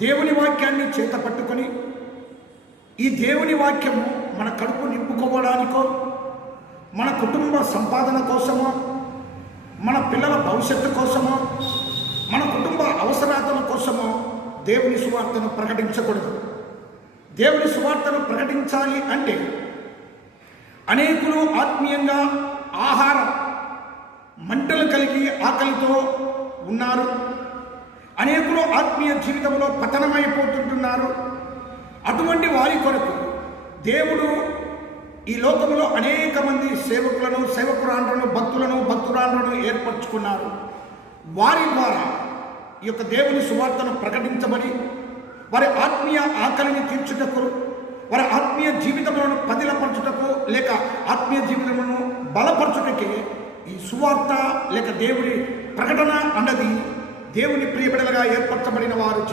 దేవుని వాక్యాన్ని చేత పట్టుకొని ఈ దేవుని వాక్యము మన కడుపు నింపుకోవడానికో, మన కుటుంబ సంపాదన కోసమో, మన పిల్లల భవిష్యత్తు కోసమో, మన కుటుంబ అవసరాల కోసమో దేవుని సువార్తను ప్రకటించకూడదు. దేవుని సువార్తను ప్రకటించాలి అంటే అనేకులు ఆత్మీయంగా ఆహార మంటలు కలిగి ఆకలితో ఉన్నారు. అనేకులు ఆత్మీయ జీవితంలో పతనమైపోతుంటున్నారు. అటువంటి వారి కొరకు దేవుడు ఈ లోకంలో అనేక మంది సేవకులను, సేవకురాండ్రను, భక్తురాండ్రను ఏర్పరచుకున్నారు. వారి ద్వారా ఈ యొక్క దేవుని సువార్తను ప్రకటించబడి వారి ఆత్మీయ ఆకలిని తీర్చుటకు, వారి ఆత్మీయ జీవితములను పదిలపరచుటకు లేక ఆత్మీయ జీవితములను బలపరచుటకే ఈ సువార్త లేక దేవుని ప్రకటన అన్నది దేవుని ప్రియబిడలుగా ఏర్పరచబడిన వారు